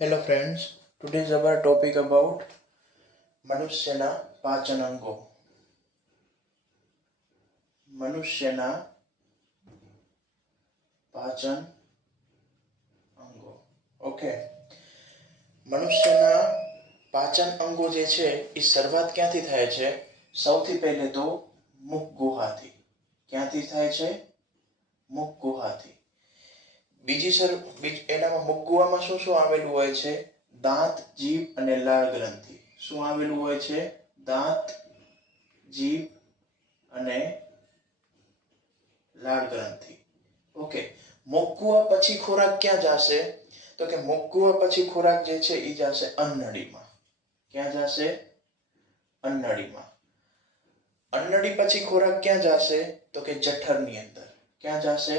Hello friends, today is our topic about મનુષ્યના પાચન અંગો. મનુષ્યના પાચન અંગો. ઓકે, મનુષ્યના પાચન અંગો જે છે એ શરૂઆત ક્યાંથી થાય છે? સૌથી પહેલે તો મુખ ગુહાથી. ક્યાંથી થાય છે? મુખ ગુહાથી. એનામાં મુખ ગુહામાં શું શું આવેલું હોય છે? દાંત, જીભ અને લાળ ગ્રંથિ. શું આવેલું હોય છે? દાંત, જીભ અને લાળ ગ્રંથિ. ઓકે, મુખ ગુહા પછી ખોરાક ક્યાં જશે? તો કે મુખ ગુહા પછી ખોરાક જે છે એ જશે અન્નનળીમાં. ક્યાં જશે? અન્નનળીમાં. અન્નનળી પછી ખોરાક ક્યાં જશે? તો કે જઠરની અંદર. ક્યાં જશે?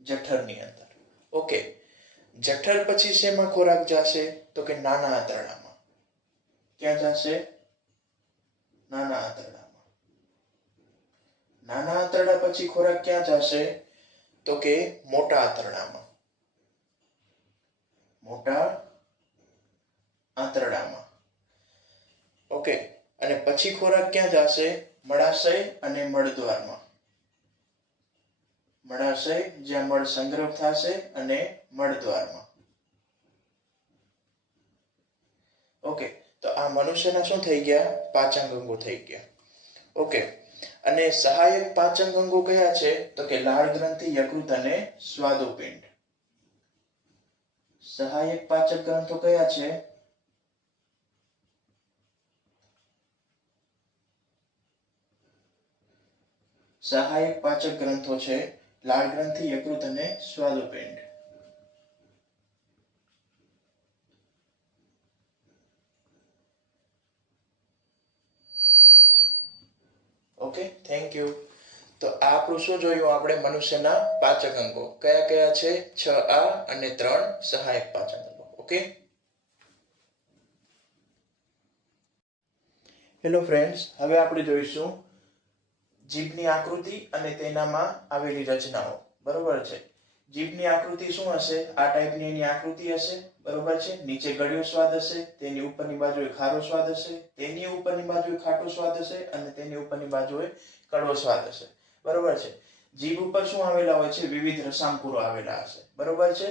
જઠરની અંદર. ઓકે, જઠર પછી શેમાં ખોરાક જશે? તો કે નાના આંતરડામાં. ક્યાં જશે? નાના આંતરડામાં. નાના આંતરડા પછી ખોરાક ક્યાં જશે? તો કે મોટા આંતરડામાં. મોટા આંતરડામાં. ઓકે, અને પછી ખોરાક ક્યાં જશે? મળાશય અને મળદ્વારમાં. મળાશય જ્યાં મળ સંગ્રહ થશે અને મળદ્વારમાં. ઓકે, તો આ મનુષ્યના શું થઈ ગયા? પાચન અંગો થઈ ગયા. ઓકે, અને સહાયક પાચન અંગો કયા છે? તો કે લાળ ગ્રંથિ, યકૃત અને સ્વાદુપિંડ. સહાયક પાચક ગ્રંથો કયા છે? સહાયક પાચક ગ્રંથો છે લાળ ગ્રંથિ, યકૃત અને સ્વાદુપિંડ. Okay, thank you. તો આ આપણું શું જોયું આપણે? મનુષ્યના પાચક અંગો કયા કયા છે? 6A અને 3 સહાયક પાચક અંગો. ઓકે, હેલો ફ્રેન્ડ્સ, હવે આપણે જોઈશું જીભની આકૃતિ અને તેનામાં આવેલી રચનાઓ. બરોબર છે? જીભની આકૃતિ શું હશે? આ ટાઈપની એની આકૃતિ હશે. બરોબર છે? નીચે ગળ્યો સ્વાદ હશે, તેની ઉપરની બાજુએ ખારો સ્વાદ હશે, તેની ઉપરની બાજુએ ખાટો સ્વાદ હશે અને તેની ઉપરની બાજુએ કડવો સ્વાદ હશે. બરોબર છે? જીભ ઉપર શું આવેલા હોય છે? વિવિધ રસાંકુરો આવેલા હશે. બરોબર છે?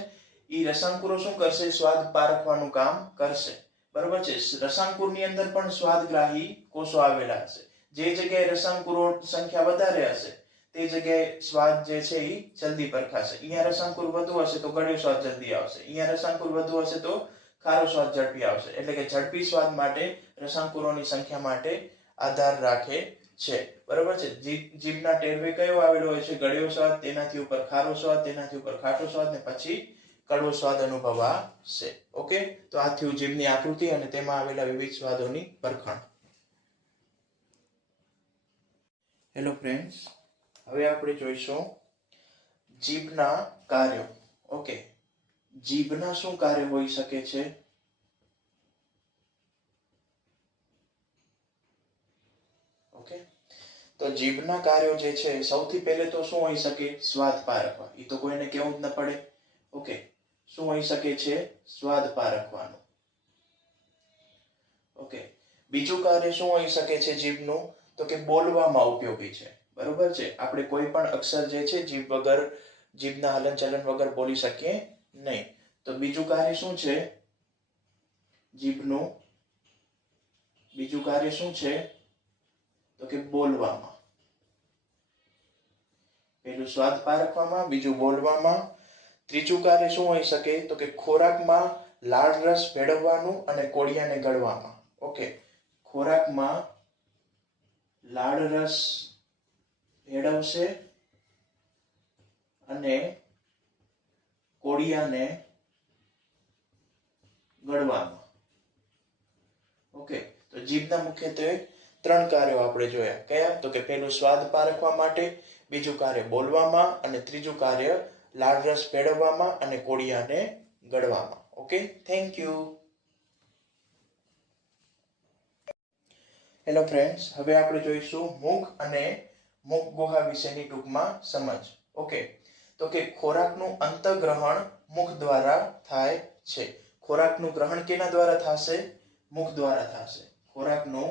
ઈ રસાંકુરો શું કરશે? સ્વાદ પારખવાનું કામ કરશે. બરોબર છે? રસાંકુરની અંદર પણ સ્વાદગ્રાહી કોષો આવેલા હશે. જે જગ્યાએ રસાંકુરો સંખ્યા વધારે હશે તે જગ્યાએ સ્વાદ જે છે એ જલ્દી પરખાશે. અહીંયા રસાંકુર વધુ હશે તો ગળ્યો સ્વાદ જલ્દી આવશે. અહીંયા રસાંકુર વધુ હશે તો ખારો સ્વાદ ઝડપી આવશે. એટલે કે ઝડપી સ્વાદ માટે રસાંકુરોની સંખ્યા માટે આધાર રાખે છે. બરોબર છે? જીભના ટેરવે કયો આવેલો હોય છે? ગળ્યો સ્વાદ, તેનાથી ઉપર ખારો સ્વાદ, તેનાથી ઉપર ખાટો સ્વાદ ને પછી કડવો સ્વાદ અનુભવાશે. ઓકે, તો આ થયું જીભની આકૃતિ અને તેમાં આવેલા વિવિધ સ્વાદોની પરખાણ. હેલો ફ્રેન્ડ્સ, હવે આપણે જોઈશું જીભના કાર્યો. ઓકે, જીભના શું કાર્ય હોઈ શકે છે? ઓકે, તો જીભના કાર્યો જે છે સૌથી પહેલે તો શું હોઈ શકે? સ્વાદ પારખવા. એ તો કોઈને કેવું જ ન પડે. ઓકે, શું હોઈ શકે છે? સ્વાદ પારખવાનું. ઓકે, બીજું કાર્ય શું હોઈ શકે છે જીભનું? તો કે બોલવામાં ઉપયોગી છે. બરોબર છે? આપણે કોઈ પણ અક્ષર જે છે જીભ વગર, જીભના હલનચલન વગર બોલી શકીએ નહીં. તો બીજું કાર્ય શું છે જીભનું? બીજું કાર્ય શું છે? તો કે બોલવામાં. પેલું સ્વાદ પારખવામાં, બીજું બોલવામાં. ત્રીજું કાર્ય શું હોઈ શકે? તો કે ખોરાકમાં લાળ રસ ભેળવવાનું અને કોળિયાને ગળવામાં. ઓકે, ખોરાકમાં લાળ રસ ભેળવશે અને કોળિયાને ગળવામાં. ઓકે, તો જીભના મુખ્યત્વે 3 કાર્યો આપણે જોયા. કયા? તો કે પહેલું સ્વાદ પારખવા માટે, બીજું કાર્ય બોલવામાં અને ત્રીજું કાર્ય લાળ રસ ભેળવવામાં અને કોળિયાને ગળવામાં. Okay, thank you. Hello friends, હવે આપણે જોઈશું મુખ અને મુખ ગુહા વિશેની ટૂંકમાં સમજ. ઓકે, તો કે ખોરાકનું અંતઃગ્રહણ મુખ દ્વારા થાય છે. ખોરાકનું ગ્રહણ કેના દ્વારા થશે? મુખ દ્વારા થશે. ખોરાકનું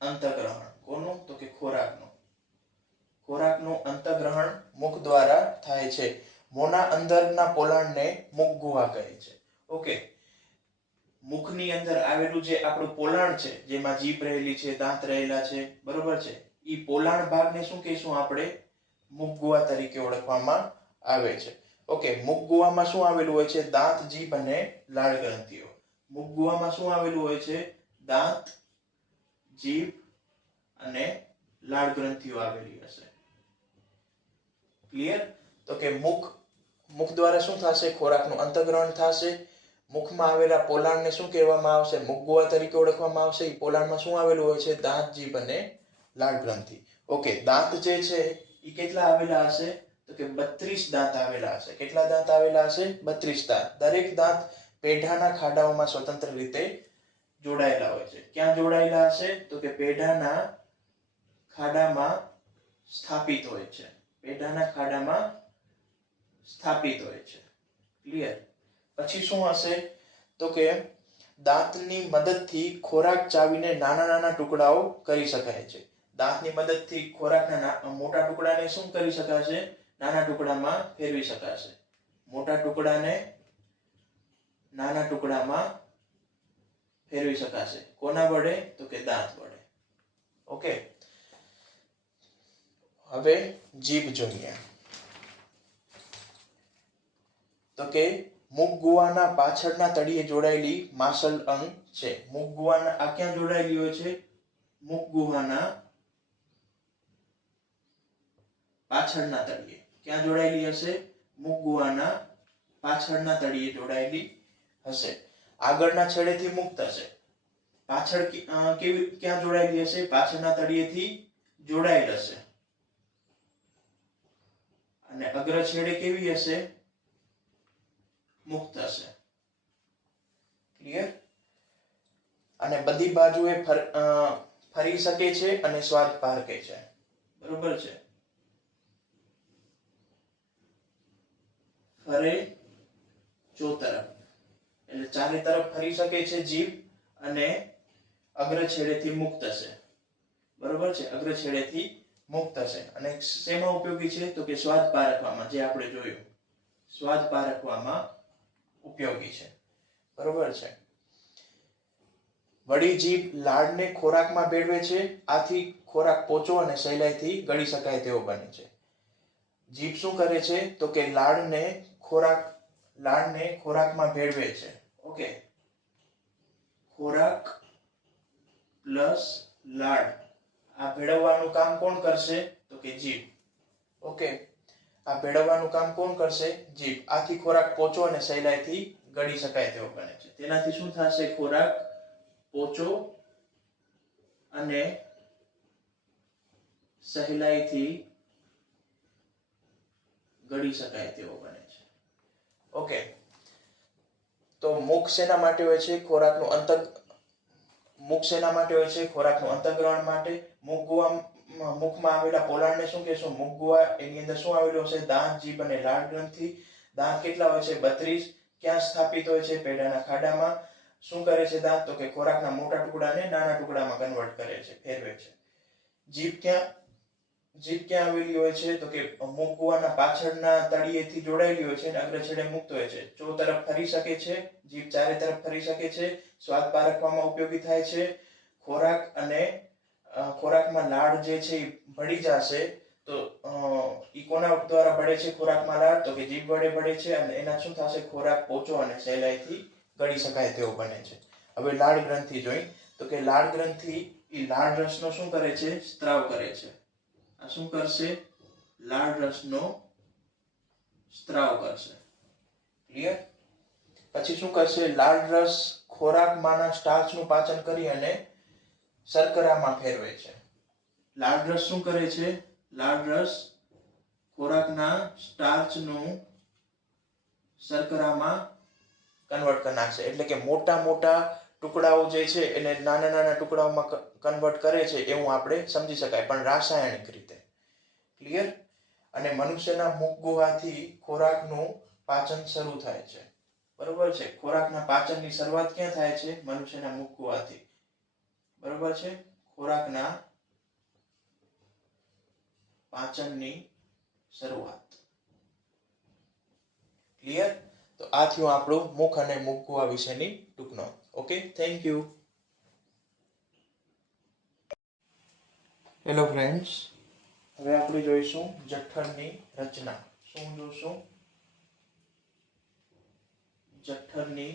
અંતગ્રહણ. કોનું? તો કે ખોરાકનું. ખોરાકનું અંતગ્રહણ મુખ દ્વારા થાય છે. મોંના અંદરના પોલાણને મુખ ગુહા કહે છે. ઓકે, મુખની અંદર આવેલું જે આપણું પોલાણ છે, જેમાં જીભ રહેલી છે, દાંત રહેલા છે, બરોબર છે, એ પોલાણ ભાગને શું કહીશું આપણે? મુખ ગુહા તરીકે ઓળખવામાં આવે છે. ઓકે, મુખ ગુહામાં શું આવેલું હોય છે? દાંત, જીભ અને લાળ ગ્રંથિઓ. મુખ ગુહામાં શું આવેલું હોય છે? દાંત, જીભ અને લાળ ગ્રંથિઓ આવેલી હશે. ક્લિયર? તો કે મુખ દ્વારા શું થશે? ખોરાકનું અંતગ્રહણ થશે. મુખમાં આવેલા પોલાણને શું કહેવામાં આવશે? મુખ ગુહા તરીકે ઓળખવામાં આવશે. એ પોલાણમાં શું આવેલું હોય છે? દાંત, જીભ અને લાળ ગ્રંથિ. ઓકે, દાંત જે છે એ કેટલા આવેલા હશે? તો કે 32 દાંત આવેલા હશે. કેટલા દાંત આવેલા હશે? 32 દાંત. દરેક દાંત પેઢાના ખાડાઓમાં સ્વતંત્ર રીતે જોડાયેલા હોય છે. ક્યાં જોડાયેલા હશે? તો કે પેઢાના ખાડામાં સ્થાપિત હોય છે. પેઢાના ખાડામાં સ્થાપિત હોય છે. ક્લિયર? પછી શું હશે? તો કે દાંતની મદદથી ખોરાક ચાવીને નાના નાના ટુકડાઓ કરી શકાય છે. દાંતની મદદથી ખોરાકના મોટા ટુકડાને શું કરી શકાશે? નાના ટુકડામાં ફેરવી શકાશે. મોટા ટુકડાને નાના ટુકડામાં ફેરવી શકાશે. કોના વડે? તો કે દાંત વડે. ઓકે, હવે જીભ જોઈએ. તો કે મુખ ગુહાના પાછળના તળિયે જોડાયેલી માસલ અંગ છે. મુખ ગુહાના આ ક્યાં જોડાયેલી હોય છે? મુખ ગુહાના પાછળના તળિયે. ક્યાં જોડાયેલી હશે? મુખ ગુહાના પાછળના તળિયે જોડાયેલી હશે. આગળના છેડેથી મુક્ત હશે. પાછળ ક્યાં જોડાયેલી હશે? પાછળના તળિયેથી જોડાયેલ હશે. અને અગ્ર છેડે કેવી હશે? મુક્ત હશે. ક્લિયર? અને બધી બાજુએ ફરી શકે છે અને સ્વાદ પારખે છે. બરોબર છે? ફરે ચોતરફ એટલે ચારે તરફ ફરી શકે છે જીભ અને અગ્ર છેડેથી મુક્ત હશે. બરોબર છે? અગ્ર છેડેથી મુક્ત હશે. અને શેમાં ઉપયોગી છે? તો કે સ્વાદ પારખવામાં, જે આપણે જોયું, સ્વાદ પારખવામાં ઉપયોગી છે. બરોબર છે? વળી જીભ લાળને ખોરાકમાં ભેળવે છે. આથી ખોરાક પોચો અને સહેલાઈથી ગળી શકાય તેવો બને છે. જીભ શું કરે છે? તો કે લાળને ખોરાકમાં ભેળવે છે. ઓકે, ખોરાક પ્લસ લાળ, આ ભેળવવાનું કામ કોણ કરશે? તો કે જીભ. ઓકે, આ ભેળવવાનું કામ કોણ કરશે? જીભ. આથી ખોરાક પોચો અને સહેલાઈથી ગળી શકાય તેવો બને છે. તેનાથી શું થશે? ખોરાક પોચો અને સહેલાઈથી ગળી શકાય તેવો બને છે. ઓકે, તો મુખ શેના માટે હોય છે? મુખ શેના માટે હોય છે? ખોરાકનું અંતગ્રહણ માટે. મુખમાં આવેલા પોલાણને શું કહેશું? મુખ ગુહા. એની અંદર શું આવેલું હશે? દાંત, જીભ અને લાળ ગ્રંથિ. દાંત કેટલા હોય છે? 32. ક્યાં સ્થાપિત હોય છે? પેઢાના ખાડામાં. શું કરે છે દાંત? તો કે ખોરાકના મોટા ટુકડાને નાના ટુકડામાં કન્વર્ટ કરે છે, ફેરવે છે. જીભ ક્યાં આવેલી હોય છે? તો કે મુખ ગુહાના પાછળના તળિયેથી જોડાયેલી હોય છે અને અગ્ર છેડે મુક્ત હોય છે. તરફ ફરી શકે છે. જીભ ચારે તરફ ફરી શકે છે. સ્વાદ પારખવામાં ઉપયોગી થાય છે. ખોરાકમાં લાળ જે છે એ ભળી જશે. તો ઈ કોના દ્વારા ભળે છે? ખોરાકમાં લાળ, તો કે જીભ વડે ભળે છે. અને એના શું થશે? ખોરાક પોચો અને સહેલાઈથી ગળી શકાય તેવો બને છે. હવે લાળ ગ્રંથિ જોઈ. તો કે લાળ ગ્રંથિ એ લાળ રસનો શું કરે છે? સ્ત્રાવ કરે છે. આ શું કરશે? લાળ રસનો સ્ત્રાવ કરશે. ક્લિયર? પછી શું કરશે? લાળ રસ ખોરાકમાંના સ્ટાર્ચનું પાચન કરી અને શર્કરામાં ફેરવે છે. લાળ રસ શું કરે છે? લાળ રસ ખોરાકના સ્ટાર્ચનું શર્કરામાં કન્વર્ટ કરી નાખશે. એટલે કે મોટા મોટા ટુકડાઓ જે છે એને નાના નાના ટુકડાઓમાં કન્વર્ટ કરે છે, એવું આપણે સમજી શકાય, પણ રાસાયણિક રીતે. ક્લિયર? અને મનુષ્યના મુખ ગુહાથી ખોરાકનું પાચન શરૂ થાય છે. બરોબર છે. ખોરાકના પાચનની શરૂઆત ક્યાં થાય છે? મનુષ્યના મુખ ગુહાથી. બરોબર છે. ખોરાકના પાચનની શરૂઆત. ક્લિયર? તો આ થયું આપણું મુખ અને મુખ ગુહા વિશેની ટૂંક નોંધ. Okay, thank you. Hello friends, હવે આપણે જોઈશું જઠરની રચના. શું જોઈશું? જઠરની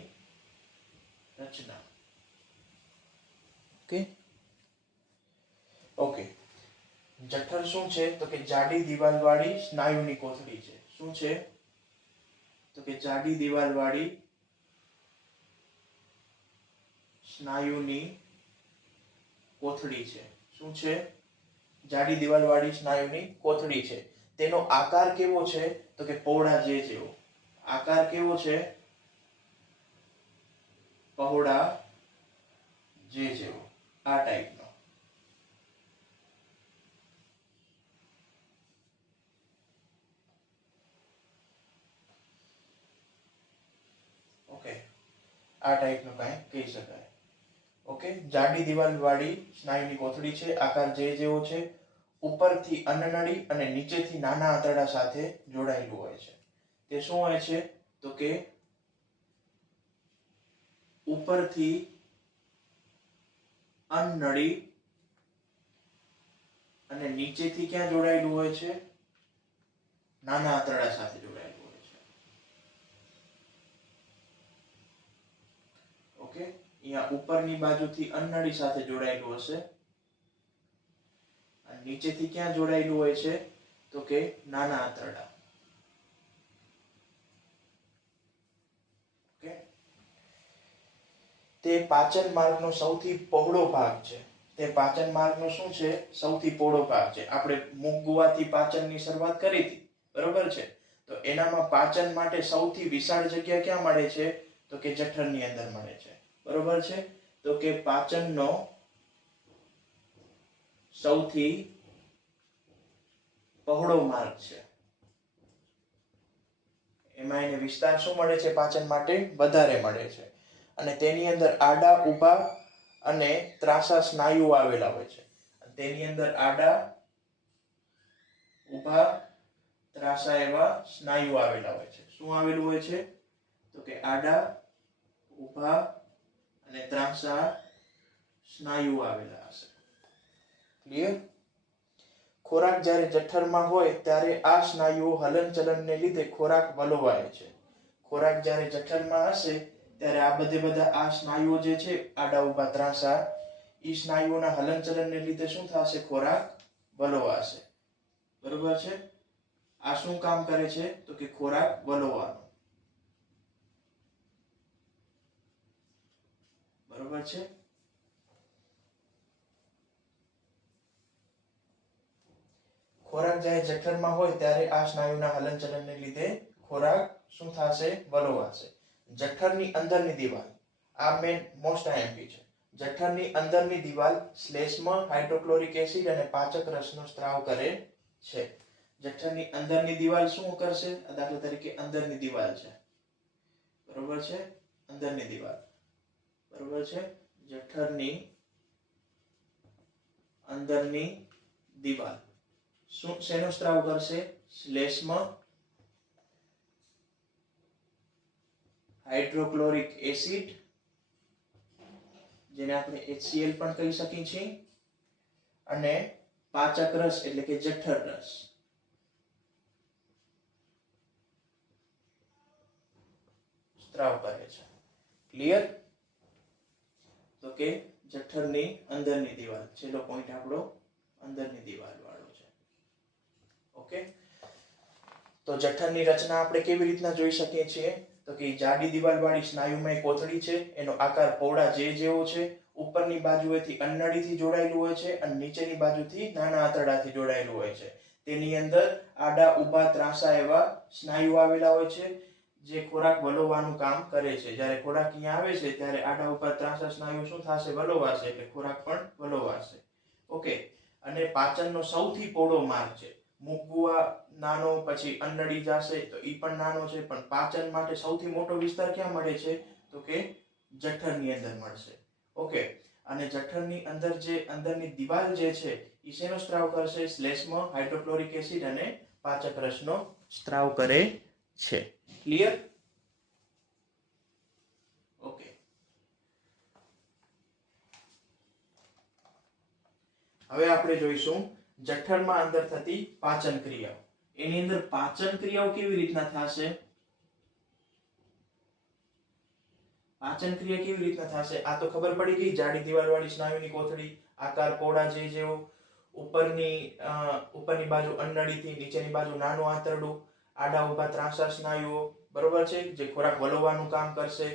રચના. ઓકે ઓકે જઠર શું છે? તો કે જાડી દિવાલવાળી સ્નાયુની કોથળી છે. શું છે? તો કે જાડી દિવાલવાળી સ્નાયુની કોથળી છે. શું છે? જાડી દિવાલવાળી સ્નાયુની કોથળી છે. તેનો આકાર કેવો છે? તો કે પહોળા જે જેવો. આકાર કેવો છે? પહોળા જે જેવો. આ ટાઈપનો. ઓકે, આ ટાઈપનો કાંઈ કહી શકાય. ઓકે, જાડી દિવાલવાળી સ્નાયુની કોથળી છે. આકાર જે જેવો છે. ઉપરથી અન્નનળી અને નીચેથી નાના આંતરડા સાથે જોડાયેલું હોય છે. તે શું હોય છે? તો કે ઉપરથી અન્નનળી અને નીચેથી ક્યાં જોડાયેલું હોય છે? નાના આંતરડા સાથે જોડાયેલું હોય છે. ઓકે, અહીંયા ઉપરની બાજુથી અન્નનળી સાથે જોડાયેલું હશે અને નીચેથી ક્યાં જોડાયેલું હોય છે? તો કે નાના આંતરડા. ઓકે, તે પાચન માર્ગનો સૌથી પહોળો ભાગ છે. તે પાચન માર્ગનો શું છે? સૌથી પહોળો ભાગ છે. આપણે મુખ ગુહાથી પાચનની શરૂઆત કરી હતી. બરોબર છે. તો એનામાં પાચન માટે સૌથી વિશાળ જગ્યા ક્યાં મળે છે? તો કે જઠરની અંદર મળે છે. બરોબર છે. તો કે પાચનનો સૌથી પહોળો માર્ગ છે. એમાં એને વિસ્તાર શું મળે છે? પાચન માટે વધારે મળે છે. અને તેની અંદર આડા, ઊભા અને ત્રાંસા સ્નાયુઓ આવેલા હોય છે. તેની અંદર આડા, ઊભા, ત્રાંસા એવા સ્નાયુઓ આવેલા હોય છે. શું આવેલું હોય છે? તો કે આડા, ઊભા અને ત્રાંસા સ્નાયુઓ આવેલા હશે. ક્લિયર? ખોરાક જ્યારે જઠરમાં હોય ત્યારે આ સ્નાયુઓ હલનચલનને લીધે ખોરાક વલોવાય છે. ખોરાક જ્યારે જઠરમાં હશે ત્યારે આ બધા આ સ્નાયુઓ જે છે, આડા, ઊભા, ત્રાંસા, એ સ્નાયુઓના હલનચલનને લીધે શું થશે? ખોરાક વલોવાશે. બરોબર છે. આ શું કામ કરે છે? તો કે ખોરાક વલોવાનું. બરોબર છે. ખોરાક જ્યારે જઠરમાં હોય ત્યારે આ સ્નાયુના હલનચલનને લીધે ખોરાક શું થશે? વલોવાશે. જઠરની અંદરની દિવાલ, આ મેન મોસ્ટ આઈએમપી છે. જઠરની અંદરની દિવાલ શ્લેષ્મ, હાઇડ્રોક્લોરિક એસિડ અને પાચક રસનો સ્ત્રાવ કરે છે. જઠરની અંદરની દિવાલ શું કરશે? દાખલા તરીકે અંદરની દિવાલ છે. બરોબર છે. અંદરની દિવાલ. બરોબર છે. જઠરની અંદરની દિવાલ શું શેનો સ્ત્રાવ કરશે? શ્લેષ્મ, હાઇડ્રોક્લોરિક એસિડ, જેને આપણે HCl પણ કહી શકીએ છીએ, અને પાચક રસ એટલે કે જઠર રસ. સ્ત્રાવ કરે છે. ક્લિયર? તો કે જઠરની અંદરની દિવાલ, છેલ્લો પોઈન્ટ આપણો અંદરની દિવાલ વાળો છે. ઓકે, તો જઠરની રચના આપણે કેવી રીતના જોઈ શકીએ છીએ? તો કે જાડી દિવાલવાળી સ્નાયુમય કોથળી છે. એનો આકાર પહોળા જે જેવો છે. ઉપરની બાજુએથી અન્નનળીથી જોડાયેલું હોય છે અને નીચેની બાજુથી નાના આંતરડાથી જોડાયેલું હોય છે. તેની અંદર આડા, ઊભા, ત્રાંસા એવા સ્નાયુ આવેલા હોય છે જે ખોરાક વલોવાનું કામ કરે છે. જ્યારે ખોરાક અહીંયા આવે છે ત્યારે આડા, ઊભા, ત્રાંસા સ્નાયુ શું થશે? વલોવાશે. એટલે ખોરાક પણ વલોવાશે. ઓકે, અને પાચનનો સૌથી પહોળો માર્ગ છે. મૂકવા નાનો, પછી અન્નળી જશે તો ઈ પણ નાનો છે, પણ પાચન માટે સૌથી મોટો વિસ્તાર ક્યાં મળે છે તો કે જઠરની અંદર મળશે. ઓકે, અને જઠરની અંદર જે અંદરની દિવાલ જે છે એ શેનો સ્ત્રાવ કરશે? શ્લેષ્મ, હાઇડ્રોક્લોરિક એસિડ અને પાચક રસનો સ્ત્રાવ કરે છે. ક્લિયર? ઓકે, હવે આપણે જોઈશું જઠરમાં અંદર થતી પાચન ક્રિયાઓ. એની અંદર પાચન ક્રિયાઓ કેવી રીતના થશે? પાચન ક્રિયા કેવી રીતના થશે આ તો ખબર પડી ગઈ. જાડી દિવાલવાળી સ્નાયુની કોથળી, આકાર પોળા જે જેવો, ઉપરની બાજુ અન્નળીથી, નીચેની બાજુ નાનું આંતરડું, આડા ઊભા ત્રાંસા સ્નાયુઓ, બરોબર છે, જે ખોરાક વલોવવાનું કામ કરશે.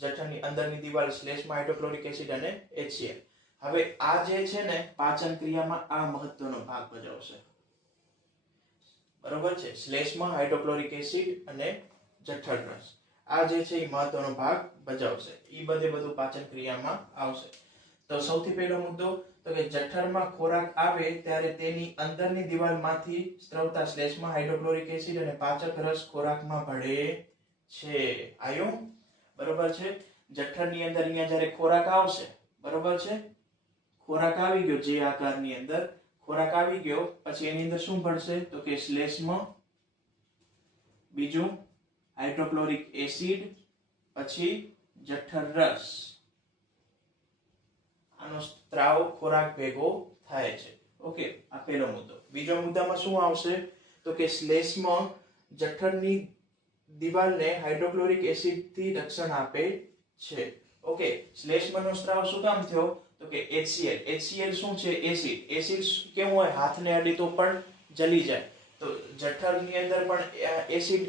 જઠરની અંદરની દિવાલ શ્લેષ્મ, હાઇડ્રોક્લોરિક એસિડ અને HCl. હવે આ જે છે ને પાચન ક્રિયામાં આ મહત્વનો ભાગ ભજવશે. બરોબર છે, શ્લેષ્મ, હાઇડ્રોક્લોરિક એસિડ અને જઠર રસ, આ જે છે એ મહત્વનો ભાગ ભજવશે. એ બધું પાચન ક્રિયામાં આવશે. તો સૌથી પહેલો મુદ્દો તો કે જઠરમાં ખોરાક આવે ત્યારે તેની અંદરની દિવાલમાંથી સ્ત્રવતા શ્લેષ્મ, હાઇડ્રોક્લોરિક એસિડ અને પાચક રસ ખોરાકમાં ભળે છે. આયો? બરોબર છે. જઠરની અંદર અહીંયા જ્યારે ખોરાક આવશે, બરોબર છે, ખોરાક આવી ગયો, જે આકારની અંદર ખોરાક આવી ગયો, પછી એની અંદર શું ભળશે તો કે શ્લેષ્મ, બીજું હાઇડ્રોક્લોરિક એસિડ, પછી જઠર રસ. આનો સ્ત્રાવ ખોરાક ભેગો થાય છે. ઓકે, આ પહેલો મુદ્દો. બીજો મુદ્દામાં શું આવશે તો કે શ્લેષ્મ જઠરની દિવાલને હાઇડ્રોક્લોરિક એસિડ થી રક્ષણ આપે છે. ઓકે, શ્લેષ્મનો સ્ત્રાવ શું કામ થયો તો કે HCl. HCl શું છે? એસિડ. એસિડ કેવું હોય? હાથને અડી તો પણ જલી જાય. તો જઠરની અંદર પણ એસિડ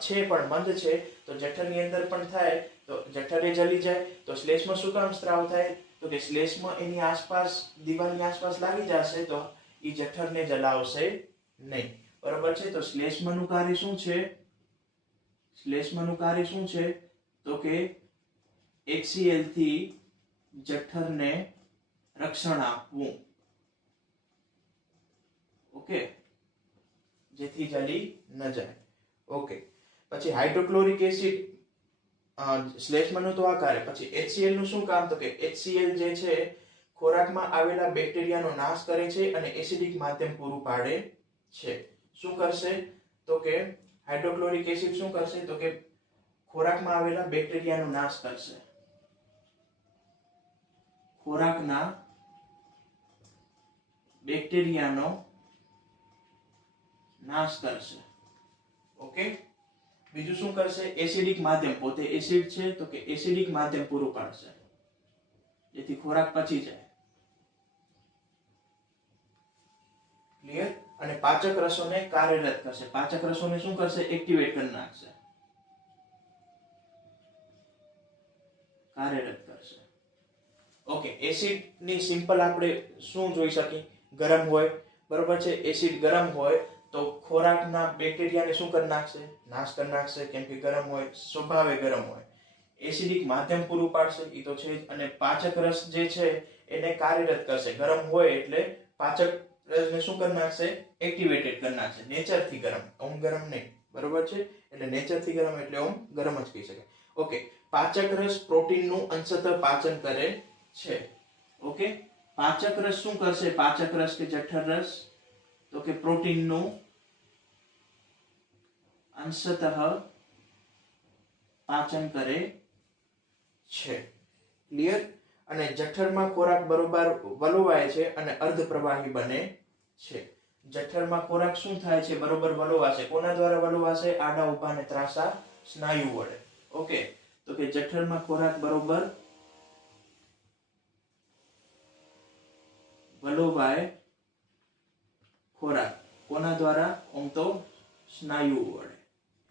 છે, પણ મંદ છે, તો જઠરની અંદર પણ થાય તો જઠરે જલી જાય. તો શ્લેષ્મ શું કામ સ્ત્રાવ થાય તો કે શ્લેષ્મ એની આસપાસ, દિવાલની આસપાસ લાગી જશે તો એ જઠરને જલાવશે નહીં. બરોબર છે. તો શ્લેષ્મનું કાર્ય શું છે? શ્લેષ્મનું કાર્ય શું છે તો કે HCl થી જઠરને રક્ષણ આપવું. ઓકે, જેથી જલી ન જાય. ઓકે, પછી હાઇડ્રોક્લોરિક એસિડ, શ્લેષ્મનું તો આ કાર્ય. પછી HCl નું શું કામ તો કે HCl જે છે ખોરાકમાં આવેલા બેક્ટેરિયાનો નાશ કરે છે અને એસિડિક માધ્યમ પૂરું પાડે છે. શું કરશે તો કે હાઇડ્રોક્લોરિક એસિડ શું કરશે તો કે ખોરાકમાં આવેલા બેક્ટેરિયાનો નાશ કરશે. ખોરાકના બેક્ટેરિયાનો નાશ કરશે. ઓકે, બીજું શું કરશે? એસિડિક માધ્યમ, પોતે એસિડ છે તો કે એસિડિક માધ્યમ પૂરું પાડશે જેથી ખોરાક પચી જાય. ક્લિયર? અને પાચક રસોને કાર્યરત કરશે. પાચક રસોને શું કરશે? એક્ટિવેટ કરી નાખશે, કાર્યરત કરશે. ઓકે, એસિડ ની સિમ્પલ આપણે શું જોઈ શકીએ? ગરમ હોય, બરોબર છે, એસિડ ગરમ હોય તો ખોરાકના બેક્ટેરિયાને શું કરી નાખશે? નાશ કરી નાખશે, કેમ કે ગરમ હોય, સ્વભાવે ગરમ હોય. એસિડિક માધ્યમ પૂરું પાડશે, એ તો છે જ. અને પાચક રસ જે છે એને કાર્યરત કરશે. ગરમ હોય એટલે પાચક રસને શું કરી નાખશે? એક્ટિવેટેડ કરી નાખશે. નેચરથી ગરમ, ઓમ ગરમ નહીં. બરોબર છે, એટલે નેચરથી ગરમ એટલે ઓમ ગરમ જ કહી શકાય. ઓકે, પાચક રસ પ્રોટીનનું અંશતઃ પાચન કરે છે. ઓકે, પાચક રસ શું કરશે? પાચક રસ કે જઠર રસ તો કે પ્રોટીનનું અંશતઃ પાચન કરે છે. ક્લિયર? અને જઠરમાં ખોરાક બરોબર વલોવાય છે અને અર્ધ પ્રવાહી બને છે. જઠરમાં ખોરાક શું થાય છે? બરોબર વલોવાશે. કોના દ્વારા વલોવાશે? આડા ઊભા અને ત્રાંસા સ્નાયુ વડે. ઓકે, તો કે જઠરમાં ખોરાક બરોબર વલોવાય. ખોરાક કોના દ્વારા? ઓમ તો સ્નાયુ વડે.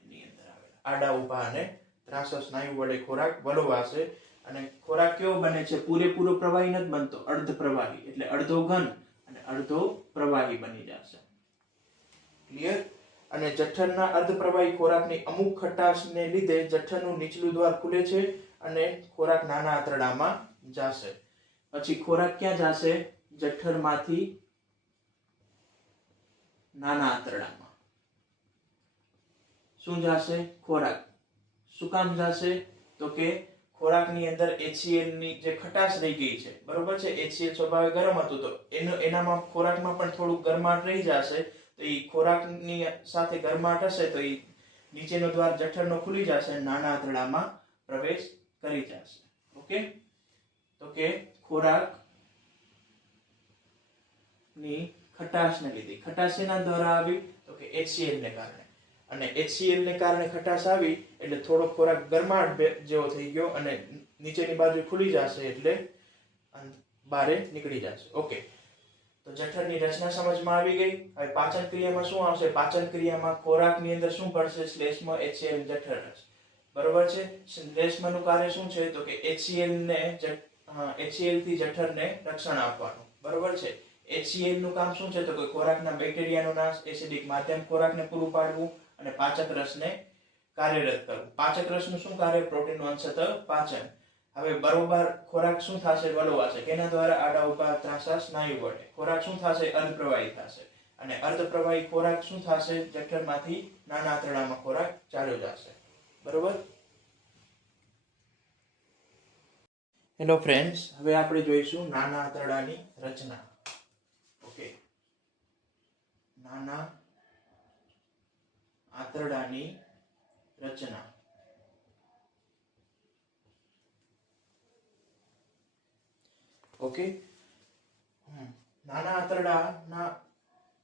એની અંદર આવેલા આડા ઊભા અને ત્રાંસા સ્નાયુ વડે ખોરાક વલોવાશે. અને ખોરાક કેવો બને છે? પૂરેપૂરો પ્રવાહી નથી બનતો, અર્ધ પ્રવાહી, એટલે અડધો ઘન અને અડધો પ્રવાહી બની જશે. ક્લિયર? અને જઠરના અર્ધ પ્રવાહી ખોરાકની અમુક ખટાશને લીધે જઠરનું નીચલું દ્વાર ખુલે છે અને ખોરાક નાના આંતરડામાં જશે. પછી ખોરાક ક્યાં જશે? જઠરમાંથી નાના આંતરડામાં શું જશે? ખોરાક. શું કામ જશે? તો કે ખોરાકની અંદર HCl ની જે ખટાશ રહી ગઈ છે, બરોબર છે, HCl સ્વભાવે ગરમ હતું તો એનામાં ખોરાકમાં પણ થોડું ગરમાટ રહી જશે, તો એ ખોરાકની સાથે ગરમાટ હશે તો એ નીચેનો દ્વાર જઠરનો ખુલી જશે, નાના આંતરડામાં પ્રવેશ કરી જશે. ઓકે, તો કે ખોરાક ની ખટાશને લીધે. ખટાશ શેના દ્વારા આવી? તો કે HCl ને કારણે. અને HCl ને કારણે ખટાશ આવી એટલે થોડો ખોરાક ગરમાટ જેવો થઈ ગયો અને નીચેની બાજુ ખુલી જશે એટલે બહાર નીકળી જશે. ઓકે, તો જઠરની રચના સમજમાં આવી ગઈ. હવે પાચન ક્રિયામાં શું આવશે? પાચન ક્રિયામાં ખોરાકની અંદર શું ભળશે? શ્લેષ્મ HCl જઠર હશે, બરોબર છે. શ્લેષ્મનું કાર્ય શું છે? તો કે HCl થી જઠરને રક્ષણ આપવાનું, બરોબર છે. HCl નું કામ શું છે? તો કે ખોરાકના બેક્ટેરિયાનો નાશ, એસિડિક માધ્યમ ખોરાકને પૂરું પાડવું અને પાચક રસને કાર્યરત કરવું. પાચક રસનું શું કાર્ય? પ્રોટીનનું અંશતઃ પાચન. હવે બરોબર ખોરાક શું થશે? વલોવાશે. કેના દ્વારા? આડા ઉભા ત્રાંસા સ્નાયુ વડે. ખોરાક શું થશે? અર્ધપ્રવાહી થશે. અને અર્ધપ્રવાહી ખોરાક શું થશે? જઠરમાંથી નાના આંતરડામાં ખોરાક ચાલ્યો જશે, બરોબર. હેલો ફ્રેન્ડ્સ, હવે આપણે જોઈશું નાના આંતરડાની રચના. ઓકે, નાના આંતરડાની રચના. ઓકે, નાના આંતરડાના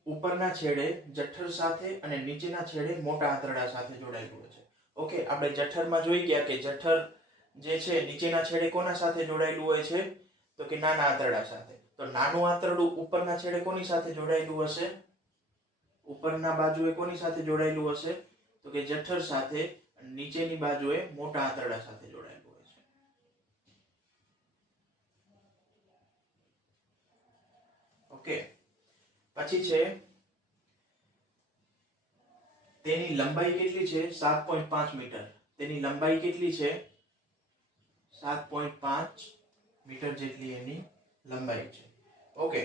ઉપરના છેડે જઠર સાથે અને નીચેના છેડે મોટા આંતરડા સાથે જોડાયેલું હોય છે. ઓકે, આપણે જઠરમાં જોઈ ગયા કે જઠર જે છે નીચેના છેડે કોના સાથે જોડાયેલું હોય છે? તો કે નાના આંતરડા સાથે. તો નાનું આંતરડું ઉપરના છેડે કોની સાથે જોડાયેલું હશે? ઉપરના બાજુએ કોની સાથે જોડાયેલું હશે? તો કે જઠર સાથે. નીચેની બાજુએ મોટા આંતરડા સાથે જોડાયેલું હોય છે. ઓકે, પછી છે તેની લંબાઈ કેટલી છે? 7.5 મીટર. તેની લંબાઈ કેટલી છે? 7.5 મીટર જેટલી એની લંબાઈ છે. ઓકે,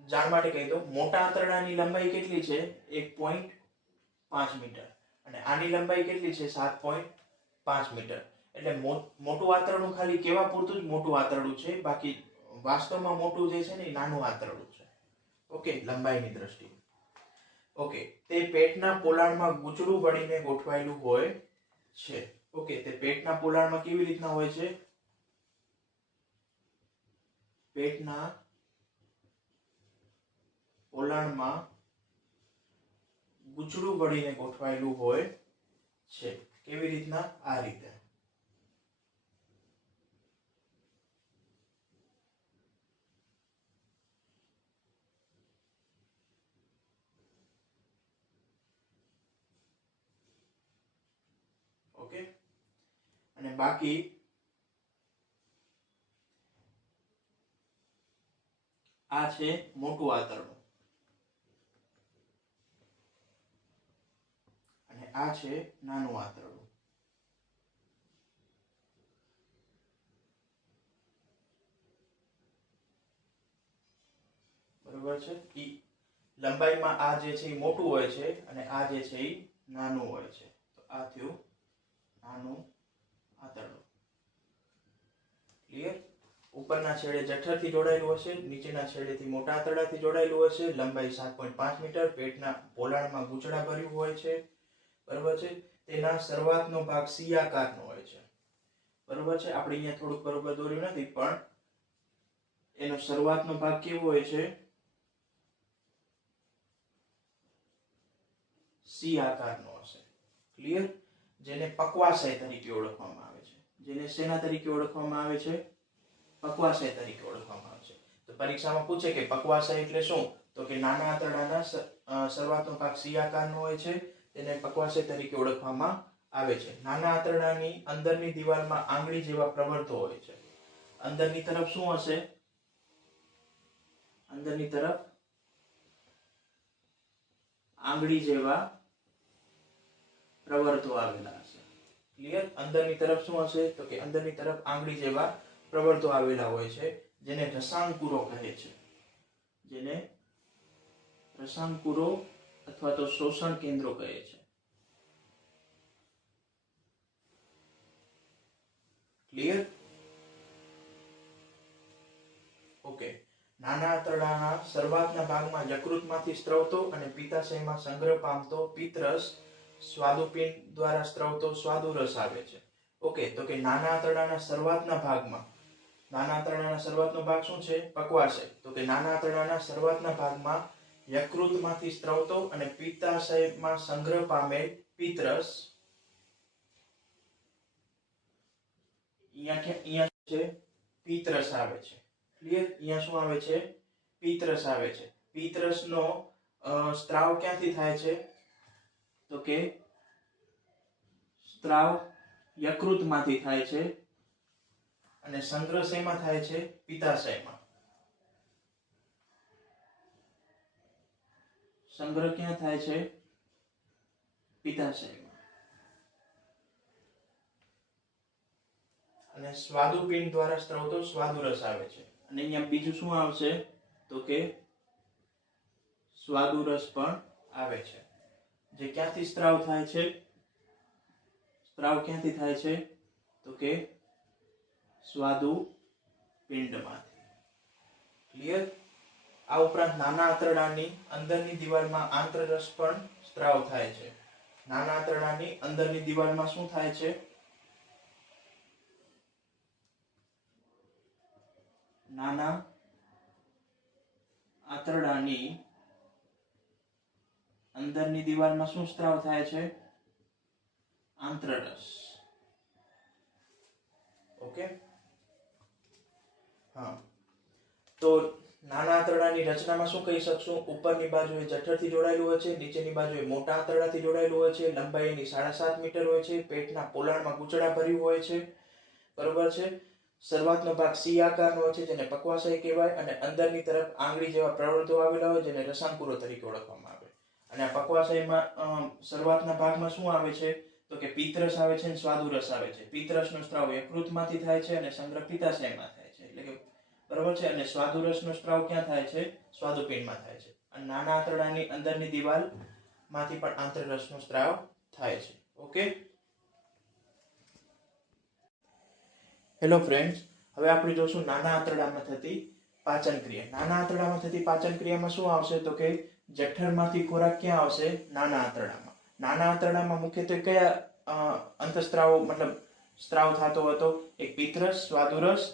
જાણ માટે કહી દો, મોટા આંતરડાની લંબાઈ કેટલી છે? 1.5 મીટર. અને આની લંબાઈ કેટલી છે? 7.5 મીટર. એટલે મોટું આંતરડું ખાલી કેવા પૂરતું જ મોટું આંતરડું છે, બાકી વાસ્તવમાં મોટું જે છે ને એ નાનું આંતરડું છે. ઓકે, લંબાઈની દ્રષ્ટિએ. ઓકે, તે પેટના પોલાણમાં ગૂંચળું વળીને ગોઠવાયેલું હોય છે. ઓકે, તે પેટના પોલાણમાં કેવી રીતના હોય છે? પેટના પોલાણમાં ગૂંચળું વળીને ગોઠવાયેલું હોય છે. કેવી રીતના? આ રીતે. ઓકે, અને બાકી આ છે મોટું આંતરડું અને આ છે નાનું આંતરડું. બરોબર છે. લંબાઈમાં આ જે છે એ મોટું હોય છે અને આ જે છે એ નાનું હોય છે. તો આ થયું નાનું આંતરડું. ક્લિયર? ઉપરના છેડે જઠરથી જોડાયેલું હશે, નીચેના છેડેથી મોટા આંતરડાથી જોડાયેલું હશે. લંબાઈ 7.5 મીટર. પેટના પોલાણમાં ગૂંચળા ભર્યું હોય છે, બરોબર છે. તેના શરૂઆતનો ભાગ સી આકારનો હોય છે, બરોબર છે. આપણે અહીંયા થોડુંક બરોબર દોર્યું નથી, પણ એનો શરૂઆતનો ભાગ કેવો હોય છે? સી આકારનો હશે. ક્લિયર? જેને પક્વાશય તરીકે ઓળખવામાં આવે છે. જેને શેના તરીકે ઓળખવામાં આવે છે? પક્વાશય તરીકે ઓળખવામાં આવે છે. તો પરીક્ષામાં પૂછે કે પક્વાશય એટલે શું? તો કે નાના આંતરડાના શરૂઆતનો ભાગ સી આકારનો હોય છે, તેને પક્વાશય તરીકે ઓળખવામાં આવે છે. નાના આંતરડાની અંદરની દિવાલમાં આંગળી જેવા પ્રવર્તો હોય છે. અંદરની તરફ શું હશે? અંદરની તરફ આંગળી જેવા પ્રવર્તો આવેલા હશે. ક્લિયર? અંદરની તરફ શું હશે? તો કે અંદરની તરફ આંગળી જેવા પ્રવર્તો આવેલા હોય છે, જેને રસાંકુરો કહે છે. જેને રસાંકુરો અથવા તો શોષણ કેન્દ્રો કહે છે. ક્લિયર? ઓકે. નાના આંતરડાના શરૂઆતના ભાગમાં યકૃતમાંથી સ્ત્રવતો અને પિત્તાશયમાં સંગ્રહ પામતો પિત્તરસ સ્વાદુપિંડ દ્વારા સ્ત્રવતો સ્વાદુરસ આવે છે. ઓકે, તો કે નાના આંતરડાના શરૂઆતના ભાગમાં, નાના આંતરડાના શરૂઆતનો ભાગ શું છે? પક્વાશય. તો કે નાના આંતરડાના શરૂઆતના ભાગમાં યકૃતમાંથી સ્ત્રવતો અને પિત્તાશયમાં સંગ્રહ પામેલ પિત્તરસ, અહીંયા છે પિત્તરસ આવે છે. ક્લિયર? અહીંયા શું આવે છે? પિત્તરસ આવે છે. પિત્તરસનો સ્ત્રાવ ક્યાંથી થાય છે? તો કે સ્ત્રાવ યકૃતમાંથી થાય છે અને સંગ્રહ શેમાં થાય છે? પિત્તાશયમાં. સંગ્રહ ક્યાં થાય છે? પિત્તાશયમાં. અને સ્વાદુપિંડ દ્વારા સ્ત્રવતો સ્વાદુરસ આવે છે. અને અહીંયા બીજું શું આવશે? તો કે સ્વાદુરસ પણ આવે છે. જે ક્યાંથી સ્ત્રાવ થાય છે? સ્ત્રાવ ક્યાંથી થાય છે? તો કે સ્વાદુપિંડમાંથી. ક્લિયર? આ ઉપરાંત નાના આંતરડાની અંદરની દિવાલમાં આંતરરસ પણ સ્ત્રાવ થાય છે. નાના આંતરડાની અંદરની દિવાલમાં શું થાય છે? નાના આંતરડાની અંદરની દિવાલમાં શું સ્ત્રાવ થાય છે? આંતરરસ. ઓકે. હા, તો નાના આંતરડાની રચનામાં શું કહી શકશું? ઉપરની બાજુએ જઠરથી જોડાયેલું હોય છે, નીચેની બાજુએ મોટા આંતરડાથી જોડાયેલું હોય છે, લંબાઈ એની 7.5 મીટર હોય છે, પેટના પોલાણમાં ગૂંચળા ભર્યું હોય છે. બરોબર છે? શરૂઆતનો ભાગ સી આકારનો હોય છે, જેને પક્વાશય કહેવાય, અને અંદરની તરફ આંગળી જેવા પ્રવૃત્તો આવેલા હોય, જેને રસાંકુરો તરીકે ઓળખવામાં આવે. અને આ પક્વાશયમાં શરૂઆતના ભાગમાં શું આવે છે? તો કે પિત્તરસ આવે છે અને સ્વાદુરસ આવે છે. પિત્તરસનો સ્ત્રાવ યકૃતમાંથી થાય છે અને સંગ્રહ પિત્તાશયમાં થાય છે. એટલે કે બરોબર છે. અને સ્વાદુરસનો સ્ત્રાવ ક્યાં થાય છે? સ્વાદુપિંડમાં થાય છે. અને નાના આંતરડાની અંદરની દિવાલમાંથી પણ આંતરરસનો સ્ત્રાવ થાય છે. ઓકે. હેલો ફ્રેન્ડ્સ, હવે આપણે જોશું નાના આંતરડામાં થતી પાચન ક્રિયા. નાના આંતરડામાં થતી પાચન ક્રિયામાં શું આવશે? તો કે જઠરમાંથી ખોરાક ક્યાં આવશે? નાના આંતરડામાં. નાના આંતરડામાં મુખ્યત્વે કયા અંતઃસ્ત્રાવો મતલબ સ્ત્રાવ થતો હતો? એક પિત્તરસ, સ્વાદુરસ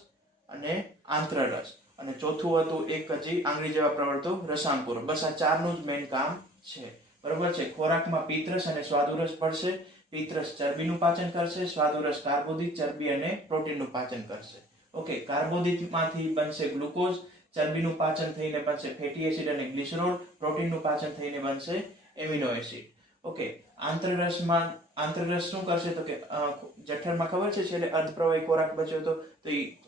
અને આંતરરસ. અને ચોથું હતું એક હજી આંગળી જેવા પ્રવર્તો રસાંકુરો. બસ આ ચારનું જ મેઇન કામ છે. બરોબર છે? ખોરાકમાં પિત્તરસ અને સ્વાદુરસ ભળશે. પિત્તરસ ચરબીનું પાચન કરશે, સ્વાદુરસ કાર્બોદિત, ચરબી અને પ્રોટીનનું પાચન કરશે. ઓકે. કાર્બોદિતમાંથી બનશે ગ્લુકોઝ, ચરબીનું પાચન થઈને બનશે ફેટી એસિડ અને ગ્લિસરોલ, પ્રોટીનનું પાચન થઈને બનશે એમિનો એસિડ. ઓકે. આંતરરસ શું કરશે? તો કે જઠરમાં ખબર છે છેલ્લે અર્ધપ્રવાહી ખોરાક બચ્યો હતો, તો એ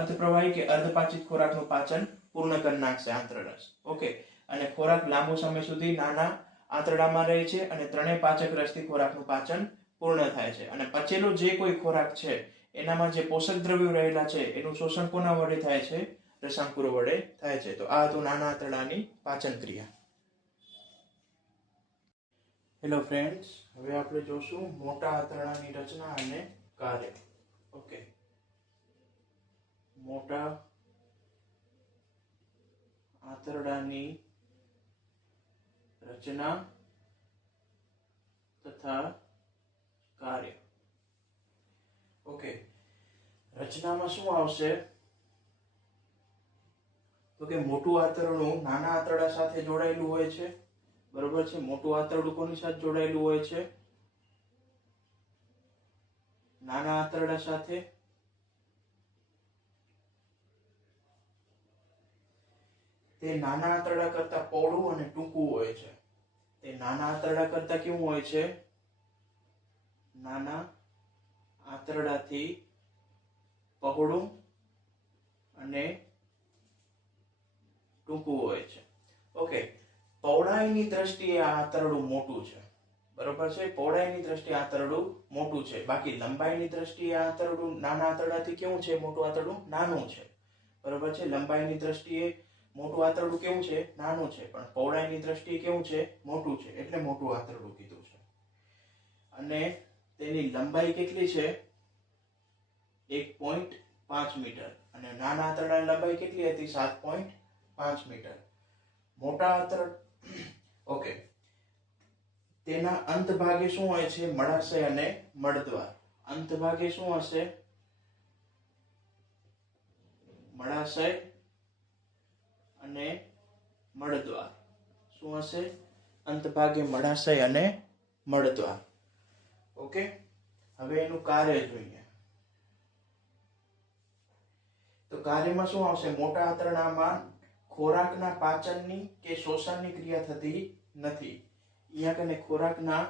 અર્ધપ્રવાહી કે અર્ધપાચિત ખોરાકનું પાચન પૂર્ણ કરી નાખશે આંતરરસ. ઓકે. અને ખોરાક લાંબો સમય સુધી નાના આંતરડામાં રહે છે અને ત્રણેય પાચક રસથી ખોરાકનું પાચન પૂર્ણ થાય છે. અને પચેલો જે કોઈ ખોરાક છે એનામાં જે પોષક દ્રવ્યો રહેલા છે એનું શોષણ કોના વડે થાય છે? રસાંકુરો વડે થાય છે. તો આ હતું નાના આંતરડાની પાચન ક્રિયા. હેલો ફ્રેન્ડ્સ, હવે આપણે જોશું મોટા આંતરડાની રચના અને કાર્ય. ઓકે. મોટા આંતરડાની રચના તથા કાર્ય. ઓકે. રચનામાં શું આવશે? તો કે મોટું આંતરડું નાના આંતરડા સાથે જોડાયેલું હોય છે. બરોબર છે? મોટું આંતરડું કોની સાથે જોડાયેલું હોય છે? નાના આંતરડા સાથે. તે નાના આંતરડા કરતા પહોળું અને ટૂંકું હોય છે. તે નાના આંતરડા કરતા કેવું હોય છે? નાના આંતરડાથી પહોળું અને ટૂંકું હોય છે. ઓકે. પહોળાઈની દ્રષ્ટિએ આ આંતરડું મોટું છે. બરોબર છે? પહોળાઈની દ્રષ્ટિએ આંતરડું મોટું છે. બાકી લંબાઈની દ્રષ્ટિએ આંતરડું નાના આંતરડાથી કેવું છે? મોટું આંતરડું નાનું છે. બરોબર છે? લંબાઈની દ્રષ્ટિએ મોટું આંતરડું કેવું છે? નાનું છે, પણ પહોળાઈની દ્રષ્ટિએ કેવું છે? મોટું છે, એટલે મોટું આંતરડું કીધું છે. અને તેની લંબાઈ કેટલી છે? 1.5 મીટર. અને નાના આંતરડાની લંબાઈ કેટલી હતી? 7.5 મીટર. મોટા આંતરડા ઓકે, તેના અંત ભાગે શું હોય છે? મળાશય અને મળદ્વાર. અંત ભાગે શું હશે? મળાશય અને મળદ્વાર. શું હશે? અંત ભાગે મળાશય અને મળદ્વાર. ઓકે, હવે એનું કાર્ય જોઈએ. તો કાર્યમાં શું આવશે? મોટા આંતરડામાં ખોરાકના પાચનની કે શોષણની ક્રિયા થતી નથી. અહીંયા કને ખોરાકના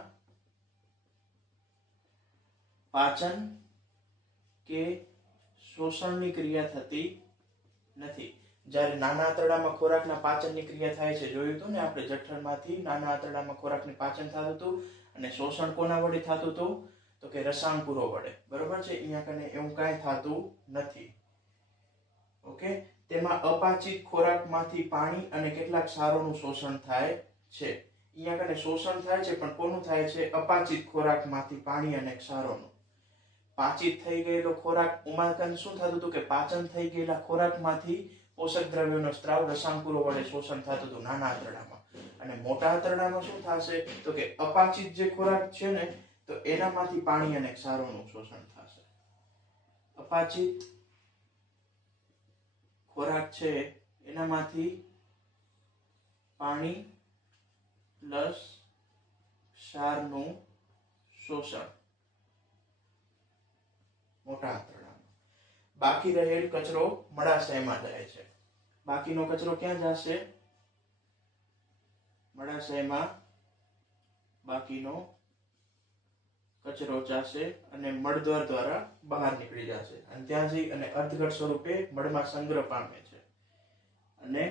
પાચન કે શોષણની ક્રિયા થતી નથી. જ્યારે નાના આંતરડામાં ખોરાકના પાચનની ક્રિયા થાય છે, જોયું હતું ને આપણે, જઠરમાંથી નાના આંતરડામાં ખોરાકનું પાચન થતું હતું. અને શોષણ કોના વડે થતું હતું? તો કે રસાંકુરો વડે. બરોબર છે? અહીંયા કને એવું કાંઈ થતું નથી. ઓકે, તેમાં અપાચિત ખોરાકમાંથી પાણી અને કેટલાક ક્ષારોનું શોષણ થાય છે. અહીંયા કને શોષણ થાય છે, પણ કોનું થાય છે? અપાચિત ખોરાકમાંથી પાણી અને ક્ષારોનું. પાચિત થઈ ગયેલો ખોરાક, ઉમાકન શું થતું હતું? કે પાચન થઈ ગયેલા ખોરાકમાંથી પોષક દ્રવ્યોનો સ્ત્રાવ રસાંકુરો વડે શોષણ થતું હતું નાના આંતરડામાં. અને મોટા આંતરડામાં શું થશે? તો કે અપાચિત જે ખોરાક છે ને, તો એનામાંથી પાણી અને ક્ષારોનું શોષણ થશે. અપાચિત ખોરાક છે એનામાંથી પાણી પ્લસ ક્ષારનું શોષણ મોટા આંતરડામાં. બાકી રહેલ કચરો મળાશયમાં જાય છે. બાકીનો કચરો ક્યાં જશે? મળાશયમાં બાકીનો કચરો જશે અને મળદ્વાર દ્વારા બહાર નીકળી જશે. અને ત્યાં જઈ અને અર્ધઘટ સ્વરૂપે મળમાં સંગ્રહ પામે છે. અને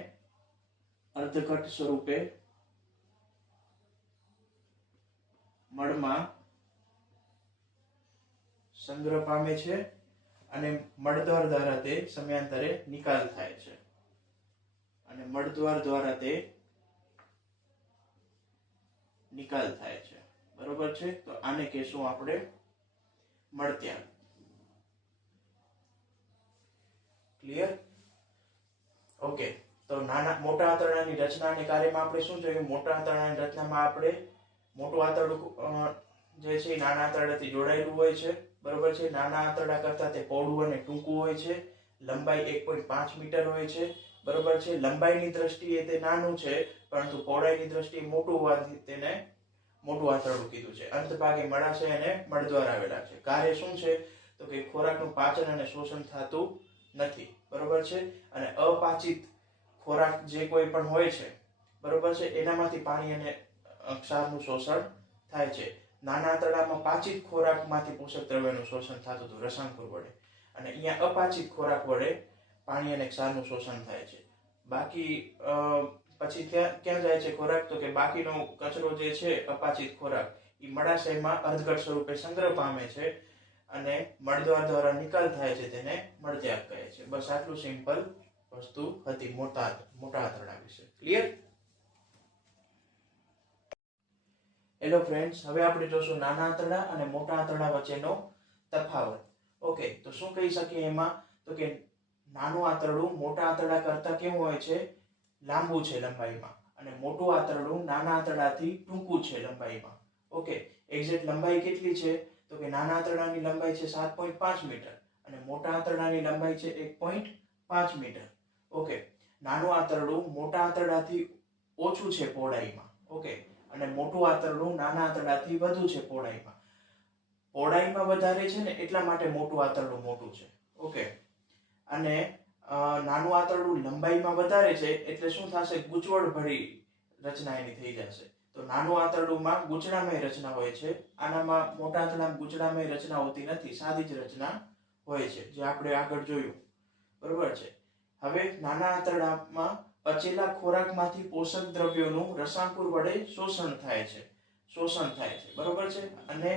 અર્ધઘટ સ્વરૂપે મળમાં સંગ્રહ પામે છે અને મળદ્વાર દ્વારા તે સમયાંતરે નિકાલ થાય છે. અને મળદ્વાર દ્વારા તે નિકાલ થાય છે. બરોબર છે? તો આને કહેશું આપણે મળત્યાગ. ક્લિયર? ઓકે, તો મોટા આંતરડાની રચના અને કાર્યમાં આપણે શું જોયું? મોટા આંતરડાની રચનામાં આપણે મોટું આંતરડું જે છે એ નાના આંતરડાથી જોડાયેલું હોય છે. બરોબર છે? નાના આંતરડા કરતા તે પહોળું અને ટૂંકું હોય છે. લંબાઈ 1.5 મીટર હોય છે. બરોબર છે? લંબાઈની દ્રષ્ટિએ તે નાનું છે, પરંતુ પહોળાઈની દ્રષ્ટિએ મોટું હોવાથી તેને મોટું આંતરડું કીધું છે. અંત ભાગે મળાશય અને મળદ્વાર આવેલા છે. કાર્ય શું છે? તો કે ખોરાકનું પાચન અને શોષણ થતું નથી. બરોબર છે? અને અપાચિત ખોરાક જે કોઈ પણ હોય છે, બરોબર છે, એનામાંથી પાણી અને ક્ષારનું શોષણ થાય છે. નાના આંતરડામાં પાચિત ખોરાકમાંથી પોષક દ્રવ્યોનું શોષણ થતું હતું રસાંકુર વડે. અને અહીંયા અપાચિત ખોરાક વડે પાણી અને ક્ષારનું શોષણ થાય છે. બાકી પછી ક્યાં જાય છે ખોરાક? તો કે બાકીનો કચરો જે છે, અપાચિત ખોરાક, એ મળાશયમાં અર્ધઘટ સ્વરૂપે સંગ્રહ પામે છે અને મળદ્વાર દ્વારા નિકાલ થાય છે. તેને મળત્યાગ કહે છે. બસ આટલું સિમ્પલ વસ્તુ હતી મોટા આંતરડા વિશે. ક્લિયર? હેલો ફ્રેન્ડ્સ, હવે આપણે જોશું નાના આંતરડા અને મોટા આંતરડા વચ્ચેનો તફાવત. ઓકે, તો શું કહી શકીએ એમાં? તો કે નાનું આંતરડું મોટા આંતરડા કરતા કેવું હોય છે? લાંબુ છે લંબાઈમાં. અને મોટું આંતરડું નાના આંતરડાથી ટૂંકું છે લંબાઈમાં. ઓકે, એક્ઝેક્ટ લંબાઈ કેટલી છે? તો કે નાના આંતરડાની લંબાઈ છે 7.5 મીટર અને મોટા આંતરડાની લંબાઈ છે 1.5 મીટર. ઓકે, નાનું આંતરડું મોટા આંતરડાથી ઓછું છે પહોળાઈમાં. ઓકે, અને મોટું આંતરડું નાના આંતરડાથી વધુ છે પહોળાઈમાં. પહોળાઈમાં વધારે છે ને એટલા માટે મોટું આંતરડું મોટું છે. ઓકે, અને નાનું આંતરડું લંબાઈમાં વધારે છે એટલે શું થશે? ગૂંચવણ ભરી રચના એની થઈ જશે. તો નાનું આંતરડુંમાં ગૂંચળામય રચના હોય છે. આનામાં મોટા આંતરડામાં ગૂંચળામય રચના હોતી નથી, સાદી જ રચના હોય છે, જે આપણે આગળ જોયું. બરોબર છે? હવે નાના આંતરડામાં પચેલા ખોરાકમાંથી પોષક દ્રવ્યોનું રસાંકુર વડે શોષણ થાય છે. બરોબર છે? અને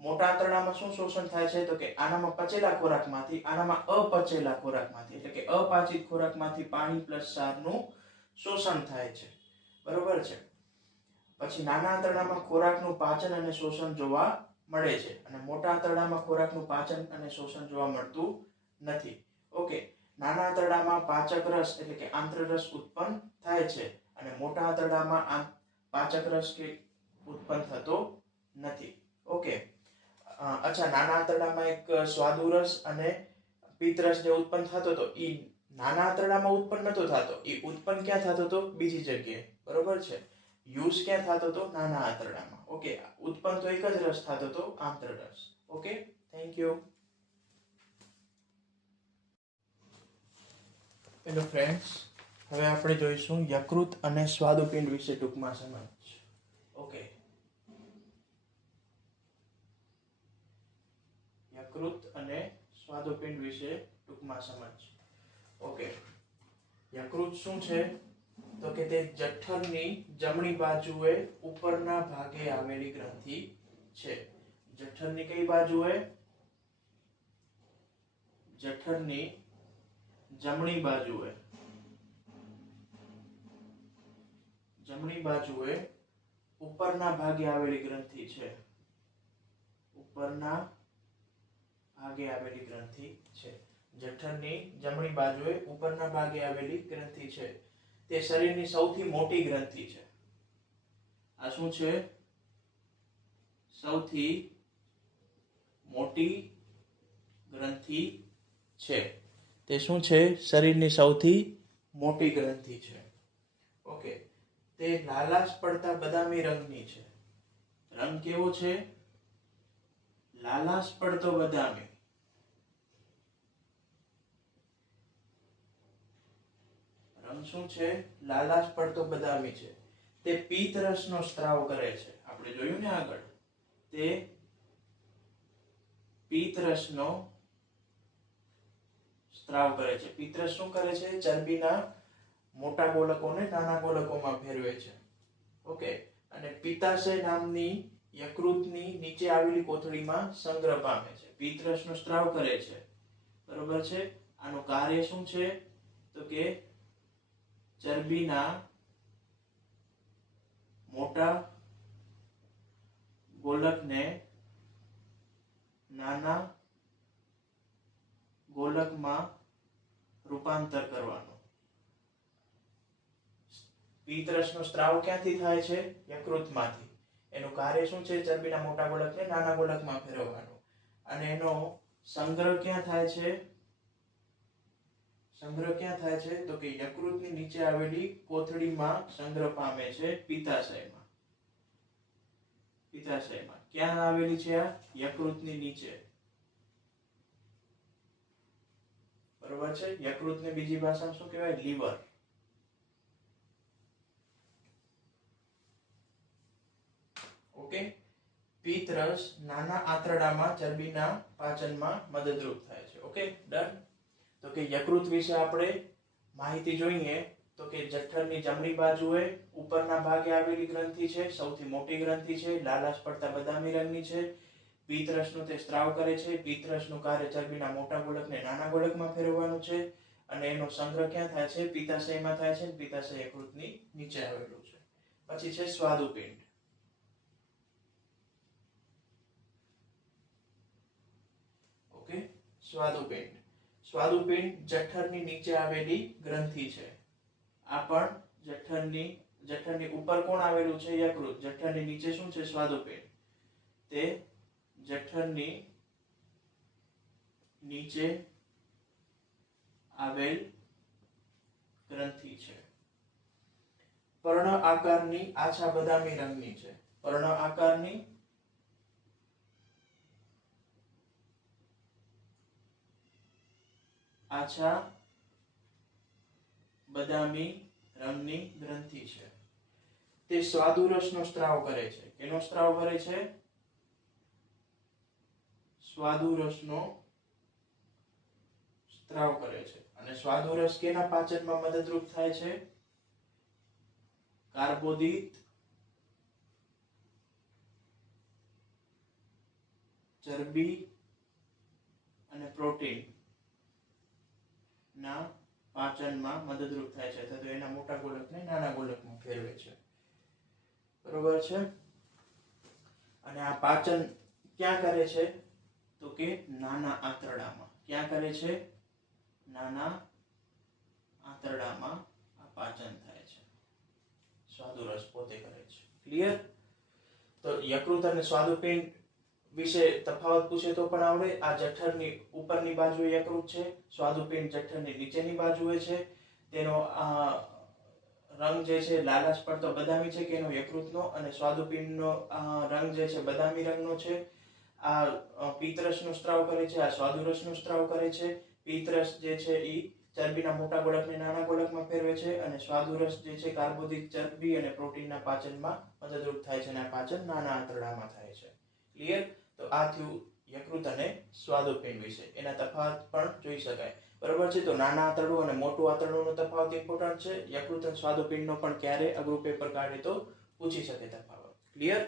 મોટા આંતરડામાં શું શોષણ થાય છે તો કે આનામાં પચેલા ખોરાકમાંથી આનામાં અપચેલા ખોરાકમાંથી એટલે કે અપાચિત ખોરાકમાંથી પાણી પ્લસ ક્ષારનું શોષણ થાય છે, બરોબર છે. પછી નાના આંતરડામાં ખોરાકનું પાચન અને શોષણ જોવા મળે છે અને મોટા આંતરડામાં ખોરાકનું પાચન અને શોષણ જોવા મળતું નથી. ઓકે, નાના આંતરડામાં પાચક રસ એટલે કે આંતરરસ ઉત્પન્ન થાય છે અને મોટા આંતરડામાં પાચક રસ કે ઉત્પન્ન થતો નથી. ઓકે, અચ્છા, નાના આંતરડામાં એક સ્વાદુરસ અને પિત્તરસ જે ઉત્પન્ન થતો હતો એ નાના આંતરડામાં ઉત્પન્ન નતો થતો, એ ઉત્પન્ન ક્યાં થતો હતો? બીજી જગ્યાએ, બરોબર છે. યુઝ ક્યાં થતો હતો? નાના આંતરડામાં. ઓકે, ઉત્પન્ન તો એક જ રસ થતો હતો, આંતરરસ. Okay, thank you. Hello friends, હવે આપણે જોઈશું યકૃત અને સ્વાદુપિંડ વિશે ટૂંકમાં સમજ. ઓકે, યકૃત અને સ્વાદુપિંડ વિશે ટૂંકમાં સમજ. ઓકે, યકૃત શું છે તો કે તે જઠરની જમણી બાજુએ ઉપરના ભાગે આવેલી ગ્રંથિ છે. જઠરની કઈ બાજુએ? જઠરની જમણી બાજુએ ઉપરના ભાગે આવેલી ગ્રંથિ છે. ઉપરના ભાગે આવેલી ગ્રંથિ છે. જઠરની જમણી બાજુએ ઉપરના ભાગે આવેલી ગ્રંથિ છે. તે શરીરની સૌથી મોટી ગ્રંથિ છે. આ શું છે? સૌથી મોટી ગ્રંથિ છે. તે શું છે? શરીરની સૌથી મોટી ગ્રંથિ છે. ઓકે, તે લાલાશ પડતા બદામી રંગની છે. રંગ કેવો છે? લાલાશ પડતો બદામી. રંગ શું છે? લાલાશ પડતો બદામી છે. તે પિત્તરસનો સ્ત્રાવ કરે છે. આપણે જોયું ને આગળ, તે પિત્તરસનો સ્ત્રાવ કરે છે. પિત્તરસ શું કરે છે? ચરબીના મોટા ગોલકોને નાના ગોલકોમાં ફેરવે છે. ઓકે, અને પિત્તાશય નામની યકૃતની નીચે આવેલી કોથળીમાં સંગ્રહ પામે છે. પિત્તરસનો સ્ત્રાવ કરે છે, બરોબર છે. આનું કાર્ય શું છે તો કે ચરબીના મોટા ગોલકને નાના ગોલકમાં રૂપાંતર કરવાનું. પિત્તરસનો સ્ત્રાવ ક્યાંથી થાય છે? યકૃતમાંથી. એનું કાર્ય શું છે? ચરબીના મોટા ગોલકને નાના ગોલકમાં ફેરવવાનું. અને એનો સંગ્રહ ક્યાં થાય છે? સંગ્રહ ક્યાં થાય છે તો કે યકૃતની નીચે આવેલી કોથળીમાં સંગ્રહ પામે છે, પિત્તાશયમાં. પિત્તાશયમાં ક્યાં આવેલી છે? આ યકૃતની નીચે, બરોબર છે. યકૃતને બીજી ભાષામાં શું કહેવાય? લીવર. ઓકે, પિત્તરસ નાના આંતરડામાં ચરબીના પાચનમાં મદદરૂપ થાય છે. Okay, done. તો કે યકૃત વિશે આપણે માહિતી જોઈએ તો કે જઠરની જમણી બાજુએ ઉપરના ભાગે આવેલી ગ્રંથિ છે. સૌથી મોટી ગ્રંથિ છે. લાલાશ પડતા બદામી રંગની છે. પિત્તરસનો તે સ્ત્રાવ કરે છે. પિત્તરસનું કાર્ય ચરબીના મોટા ગોલકને નાના ગોલકમાં ફેરવવાનું છે અને એનો સંગ્રહ ક્યાં થાય છે? પિત્તાશયમાં થાય છે. પિત્તાશય યકૃતની નીચે આવેલું છે. પછી છે સ્વાદુપિંડ. ઓકે, સ્વાદુપિંડ. સ્વાદુપિંડ જઠરની નીચે આવેલી ગ્રંથિ છે. આ પણ જઠરની ઉપર કોણ આવેલું છે? યકૃત. જઠરની નીચે શું છે? સ્વાદુપિંડ. તે જઠરની નીચે આવેલ ગ્રંથિ છે. પર્ણ આકારની, આછા બદામી રંગની છે. પર્ણ આકારની આછા બદામી રંગની ગ્રંથિ છે. તે સ્વાદુરસનો સ્ત્રાવ કરે છે. એનો સ્ત્રાવ કરે છે? સ્વાદુરસનો સ્ત્રાવ કરે છે. અને સ્વાદુરસ કેના પાચનમાં મદદરૂપ થાય છે? કાર્બોદિત ચરબી અને પ્રોટીન ના પાચનમાં મદદરૂપ થાય છે, તો એના મોટા ગોલકને નાના ગોલકમાં ફેરવે છે, બરોબર છે. અને આ પાચન ક્યાં કરે છે? તો કે નાના આંતરડામાં. ક્યાં કરે છે? નાના આંતરડામાં આ પાચન થાય છે. સ્વાદુરસ પોતે કરે છે. ક્લિયર? તો યકૃત અને સ્વાદુપિંડ વિશે તફાવત પૂછે તો પણ આવડે. આ જઠરની ઉપરની બાજુએ યકૃત છે, સ્વાદુપિંડ જઠરની નીચેની બાજુએ છે. તેનો રંગ જે છે લાલાશ પડતો બદામી છે કે એનો યકૃતનો, અને સ્વાદુપિંડનો રંગ જે છે બદામી રંગનો છે. આ પિત્તરસનો સ્ત્રાવ કરે છે, આ સ્વાદુરસનો સ્ત્રાવ કરે છે. પિત્તરસ જે છે એ ચરબીના મોટા ગોળકને નાના ગોળકમાં ફેરવે છે, અને સ્વાદુરસ જે છે કાર્બોદિત ચરબી અને પ્રોટીનના પાચનમાં મદદરૂપ થાય છે, અને આ પાચન નાના આંતરડામાં થાય છે. ક્લિયર? તો આ થયું યકૃત અને સ્વાદુપિંડ વિશે. એના તફાવત પણ જોઈ શકાય, બરોબર છે. તો નાના આંતરડું અને મોટું આંતરડુંનો તફાવત ઇમ્પોર્ટન્ટ છે. યકૃત અને સ્વાદુપિંડનો પણ ક્યારે અઘરું પેપર કાઢે તો પૂછી શકે તફાવત. ક્લિયર?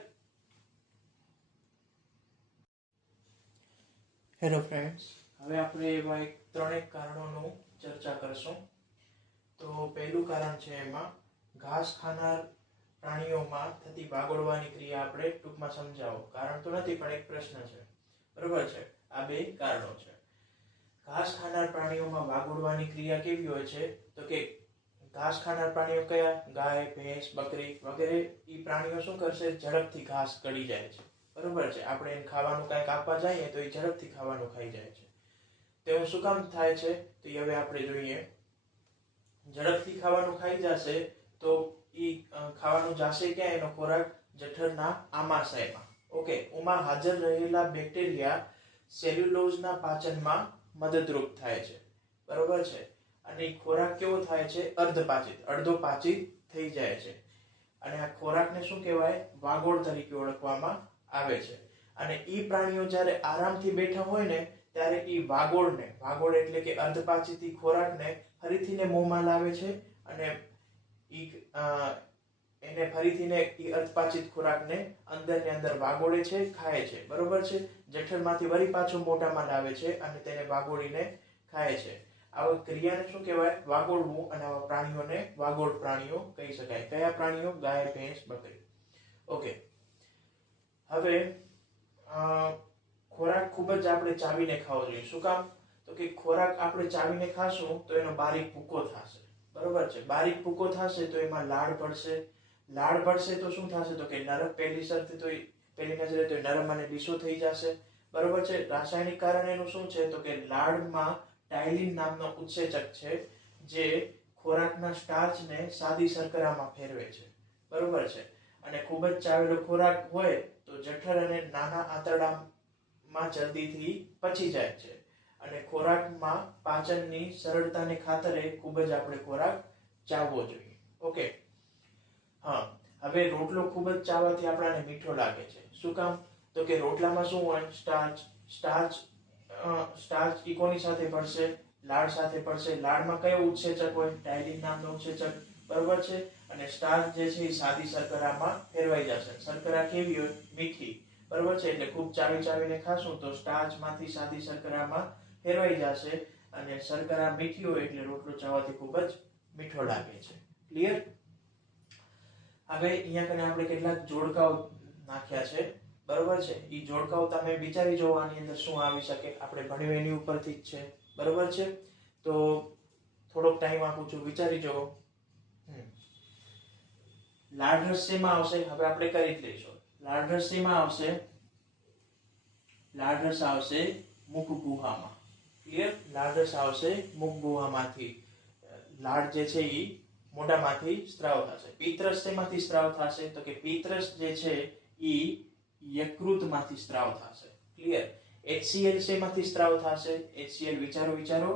હેલો ફ્રેન્ડ્સ, હવે આપણે એવા ત્રણેક કારણોનું ચર્ચા કરશું. તો પહેલું કારણ છે એમાં ઘાસ ખાનાર પ્રાણીઓમાં થતી વાગોળવાની ક્રિયા. આપણે ટૂંકમાં સમજાવો. કારણ તો નથી પણ એક પ્રશ્ન છે, બરોબર છે. આ બે કારણો છે. ઘાસ ખાનાર પ્રાણીઓમાં વાગોળવાની ક્રિયા કેવી હોય છે? તો કે ઘાસ ખાનાર પ્રાણીઓ કયા? ગાય, ભેંસ, બકરી વગેરે. એ પ્રાણીઓ શું કરશે? ઝડપથી ઘાસ કડી જાય છે, બરોબર છે. આપણે એને ખાવાનું કંઈક આપવા જઈએ તો એ ઝડપથી ખાવાનું ખાઈ જાય છે. તેવું શું કામ થાય છે? તો હવે આપણે જોઈએ. ઝડપથી ખાવાનું ખાઈ જશે તો એ ખાવાનું જાશે ક્યાં? એનો ખોરાક જઠરના આમાશયમાં. ઓકે. ઉમાં હાજર રહેલા બેક્ટેરિયા સેલ્યુલોઝના પાચનમાં મદદરૂપ થાય છે, બરોબર છે. અને ખોરાક કેવો થાય છે? અર્ધપાચિત, અડધો પાચિત થઈ જાય છે. અને આ ખોરાકને શું કહેવાય? વાગોળ તરીકે ઓળખવામાં આવે છે. અને ઈ પ્રાણીઓ જ્યારે આરામથી બેઠા હોય ને ત્યારે ઈ વાગોળ એટલે કે અર્ધપાચિત ખોરાકને ફરીથીને મોંમાં લાવે છે, અને એને ફરીથીને ઈ અર્ધપાચિત ખોરાકને અંદર ને અંદર વાગોળે છે, ખાય છે, બરોબર છે. જઠરમાંથી વળી પાછો મોઢામાં લાવે છે અને તેને વાગોળીને ખાય છે. આવા ક્રિયાને શું કહેવાય? વાગોળવું. અને આવા પ્રાણીઓને વાગોળ પ્રાણીઓ કહી શકાય. કયા પ્રાણીઓ? ગાય, ભેંસ, બકરી. ઓકે. હવે ખોરાક ખૂબ જ આપણે ચાવીને ખાવો જોઈએ. શું કામ? તો કે ખોરાક આપણે ચાવીને ખાશું તો એનો બારીક ભૂકો થશે, બરોબર છે. બારીક ભૂકો થશે તો એમાં લાળ પડશે. લાળ પડશે તો શું થશે? તો કે નરમ, પહેલી નજરે તો નરમ અને લીસો થઈ જશે, બરોબર છે. રાસાયણિક કારણ એનું શું છે? તો કે લાળમાં ટાઇલિન નામનો ઉત્સેચક છે, જે ખોરાકના સ્ટાર્ચને સાદી શર્કરામાં ફેરવે છે, બરોબર છે. અને ખૂબ જ ચાવેલો ખોરાક હોય તો જઠર અને નાના આંતરડામાં જલ્દીથી પચી જાય છે. અને ખોરાકમાં પાચનની સરળતાને ખાતરે ખૂબ જ આપણે ખોરાક ચાવવો જોઈએ. ઓકે. હા. હવે રોટલો ખૂબ જ ચાવવાથી આપણને મીઠો લાગે છે. શું કામ? તો કે રોટલામાં શું હોય? સ્ટાર્ચ ઈ કોની સાથે ભળશે? લાળ સાથે ભળશે. લાળમાં કયો ઉત્સેચક હોય? ટાઇલિન નામનો ઉત્સેચક, બરોબર છે. અને સ્ટાર્ચ જે છે એ સાદી શર્કરામાં ફેરવાઈ જશે. શર્કરા કેવી હોય? મીઠી, બરોબર છે. એટલે ખૂબ ચાવીને ખાશું તો સ્ટાર્ચમાંથી સાદી શર્કરામાં ફેરવાઈ જશે, અને શર્કરા મીઠી હોય એટલે રોટલો ચાવવાથી ખૂબ જ મીઠો લાગે છે. ક્લિયર? હવે અહીંયા કને આપણે કેટલાક જોડકાઓ નાખ્યા છે, બરોબર છે. એ જોડકાઓ તમે વિચારી જુઓ આની અંદર શું આવી શકે. આપણે ભણ્યું એની ઉપરથી જ છે, બરોબર છે. તો થોડોક ટાઈમ આપું છું, વિચારી જુઓ. લાળરસ શેમાં આવશે? હવે આપણે કરી જ લઈશું. લાળરસ શેમાં આવશે? લાળરસ આવશે મુખગુહામાં. ક્લિયર? લાળરસ આવશે મુખગુહામાંથી. લાળ જે છે એ મોઢામાંથી સ્ત્રાવ થશે. પિત્તરસ શેમાંથી સ્ત્રાવ થશે? તો કે પિત્તરસ જે છે એ યકૃતમાંથી સ્ત્રાવ થશે. ક્લિયર? HCl શેમાંથી સ્ત્રાવ થશે? HCl વિચારો.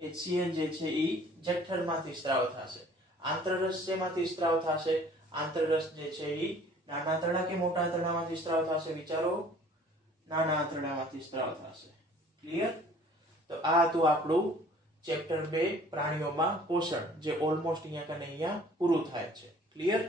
HCl જે છે એ જઠરમાંથી સ્ત્રાવ થશે. આંતરરસ શેમાંથી સ્ત્રાવ થશે? આંતરરસ જે છે એ નાના આંતરડા કે મોટા આંતરડામાંથી સ્ત્રાવ થશે? વિચારો. નાના આંતરડામાંથી સ્ત્રાવ થશે. ક્લિયર? તો આ હતું આપણું ચેપ્ટર 2 પ્રાણીઓમાં પોષણ, જે ઓલમોસ્ટ અહીંયા પૂરું થાય છે. ક્લિયર?